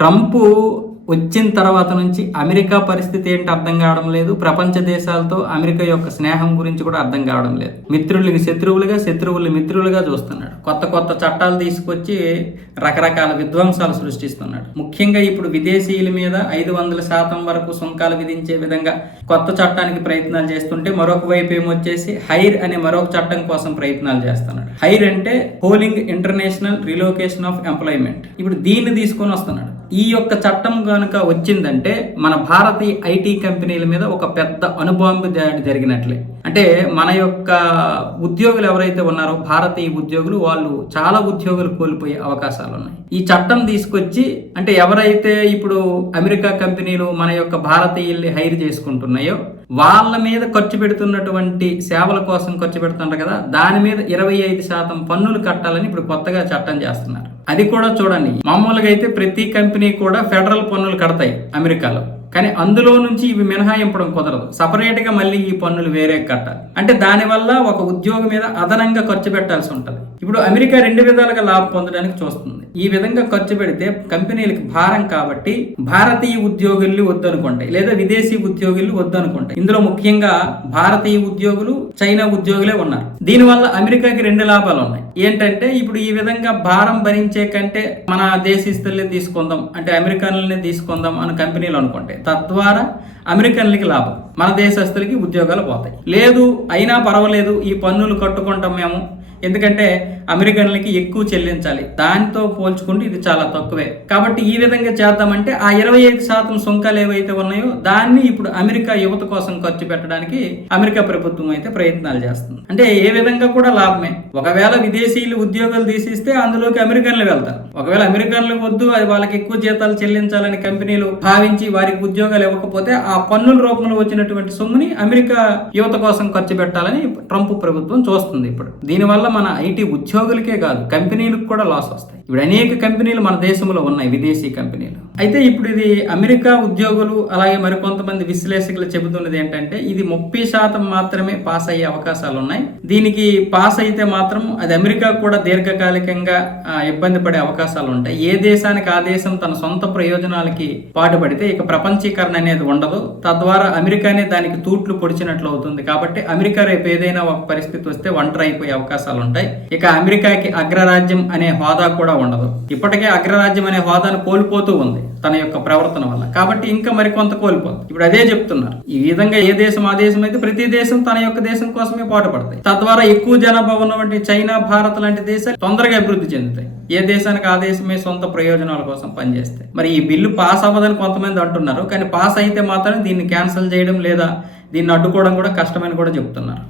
Trump వచ్చిన తర్వాత నుంచి అమెరికా పరిస్థితి ఏంటి అర్థం కావడం లేదు. ప్రపంచ దేశాలతో అమెరికా యొక్క స్నేహం గురించి కూడా అర్థం కావడం లేదు. మిత్రులకి శత్రువులుగా శత్రువుల్ని మిత్రులుగా చూస్తున్నాడు. కొత్త కొత్త చట్టాలు తీసుకొచ్చి రకరకాల విధ్వంసాలు సృష్టిస్తున్నాడు. ముఖ్యంగా ఇప్పుడు విదేశీయుల మీద ఐదు వందల శాతం వరకు సుంకాలు విధించే విధంగా కొత్త చట్టానికి ప్రయత్నాలు చేస్తుంటే మరొక వైపు ఏమొచ్చేసి హైర్ అనే మరొక చట్టం కోసం ప్రయత్నాలు చేస్తున్నాడు. హైర్ అంటే halting international relocation of employment. ఇప్పుడు దీన్ని తీసుకొని వస్తున్నాడు. ఈ యొక్క చట్టం కనుక వచ్చిందంటే మన భారతీయ ఐటీ కంపెనీల మీద ఒక పెద్ద అనుభవం దాడి జరిగినట్లే. అంటే మన యొక్క ఉద్యోగులు ఎవరైతే ఉన్నారో భారతీయ ఉద్యోగులు వాళ్ళు చాలా ఉద్యోగులు కోల్పోయే అవకాశాలు ఉన్నాయి ఈ చట్టం తీసుకొచ్చి అంటే ఎవరైతే ఇప్పుడు అమెరికా కంపెనీలు మన యొక్క భారతీయుల్ని హైర్ చేసుకుంటున్నాయో వాళ్ళ మీద ఖర్చు పెడుతున్నటువంటి సేవల కోసం ఖర్చు పెడుతుంటారు కదా దాని మీద ఇరవై ఐదు శాతం పన్నులు కట్టాలని ఇప్పుడు కొత్తగా చట్టం చేస్తున్నారు. అది కూడా చూడండి. మామూలుగా అయితే ప్రతి కంపెనీ కూడా ఫెడరల్ పన్నులు కడతాయి అమెరికాలో. కానీ అందులో నుంచి ఇవి మినహాయింపడం కుదరదు. సపరేట్గా మళ్ళీ ఈ పన్నులు వేరే కట్టాలి అంటే దానివల్ల ఒక ఉద్యోగం మీద అదనంగా ఖర్చు పెట్టాల్సి ఉంటుంది. ఇప్పుడు అమెరికా రెండు విధాలుగా లాభం పొందడానికి చూస్తుంది. ఈ విధంగా ఖర్చు పెడితే కంపెనీలకు భారం కాబట్టి భారతీయ ఉద్యోగులు వద్దనుకుంటాయి లేదా విదేశీ ఉద్యోగులు వద్దనుకుంటాయి ఇందులో ముఖ్యంగా భారతీయ ఉద్యోగులు చైనా ఉద్యోగులే ఉన్నారు. దీనివల్ల అమెరికాకి రెండు లాభాలు ఉన్నాయి ఏంటంటే ఇప్పుడు ఈ విధంగా భారం భరించే కంటే మన దేశీస్తులనే తీసుకుందాం అంటే అమెరికన్లనే తీసుకుందాం అని కంపెనీలు అనుకుంటాయి తద్వారా అమెరికన్లకి లాభం మన దేశస్తులకి ఉద్యోగాలు పోతాయి. లేదు అయినా పర్వాలేదు ఈ పన్నులు కట్టుకుంటాం మేము ఎందుకంటే అమెరికన్లకి ఎక్కువ చెల్లించాలి. దానితో పోల్చుకుంటే ఇది చాలా తక్కువే. కాబట్టి ఈ విధంగా చేద్దామంటే ఆ ఇరవై ఐదు శాతం సుంకాలు ఏవైతే ఉన్నాయో దాన్ని ఇప్పుడు అమెరికా యువత కోసం ఖర్చు పెట్టడానికి అమెరికా ప్రభుత్వం అయితే ప్రయత్నాలు చేస్తుంది. అంటే ఏ విధంగా కూడా లాభమే. ఒకవేళ విదేశీయులు ఉద్యోగాలు తీసిస్తే అందులోకి అమెరికన్లు వెళ్తారు. ఒకవేళ అమెరికన్లు వద్దు అది వాళ్ళకి ఎక్కువ జీతాలు చెల్లించాలని కంపెనీలు భావించి వారికి ఉద్యోగాలు ఇవ్వకపోతే ఆ పన్నుల రూపంలో వచ్చినటువంటి సొమ్ముని అమెరికా యువత కోసం ఖర్చు పెట్టాలని ట్రంప్ ప్రభుత్వం చూస్తుంది ఇప్పుడు. దీనివల్ల మన ఐటీ ఉద్యోగులకే కాదు కంపెనీలకు కూడా లాస్ వస్తాయి. ఇప్పుడు అనేక కంపెనీలు మన దేశంలో ఉన్నాయి విదేశీ కంపెనీలు. అయితే ఇప్పుడు ఇది అమెరికా ఉద్యోగులు అలాగే మరికొంతమంది విశ్లేషకులు చెబుతున్నది ఏంటంటే ఇది ముప్పై శాతం మాత్రమే పాస్ అయ్యే అవకాశాలు ఉన్నాయి. దీనికి పాస్ అయితే మాత్రం అది అమెరికా కూడా దీర్ఘకాలికంగా ఇబ్బంది పడే అవకాశాలు ఉంటాయి. ఏ దేశానికి ఆ దేశం తన సొంత ప్రయోజనాలకి పాటుపడితే ఇక ప్రపంచీకరణ అనేది ఉండదు. తద్వారా అమెరికానే దానికి తూట్లు పొడిచినట్లు అవుతుంది. కాబట్టి అమెరికా రేపు ఏదైనా ఒక పరిస్థితి వస్తే ఒంటరి అయిపోయే అవకాశాలు ఉంటాయి. ఇక అమెరికాకి అగ్రరాజ్యం అనే హోదా కూడా ఉండదు. ఇప్పటికే అగ్రరాజ్యం అనే హోదాను కోల్పోతూ ఉంది తన యొక్క ప్రవర్తన వల్ల. కాబట్టి ఇంకా మరికొంత కోల్పోతుంది ఇప్పుడు అదే చెప్తున్నారు. ఈ విధంగా ఏ దేశం ఆ దేశం అయితే ప్రతి దేశం తన యొక్క దేశం కోసమే పాటుపడతాయి. తద్వారా ఎక్కువ జనాభా ఉన్నటువంటి చైనా భారత్ లాంటి దేశాలు తొందరగా అభివృద్ధి చెందుతాయి. ఏ దేశానికి ఆ దేశమే సొంత ప్రయోజనాల కోసం పనిచేస్తాయి. మరి ఈ బిల్లు పాస్ అవ్వదని కొంతమంది అంటున్నారు. కానీ పాస్ అయితే మాత్రం దీన్ని క్యాన్సిల్ చేయడం లేదా దీన్ని అడ్డుకోవడం కూడా కష్టమని కూడా చెప్తున్నారు.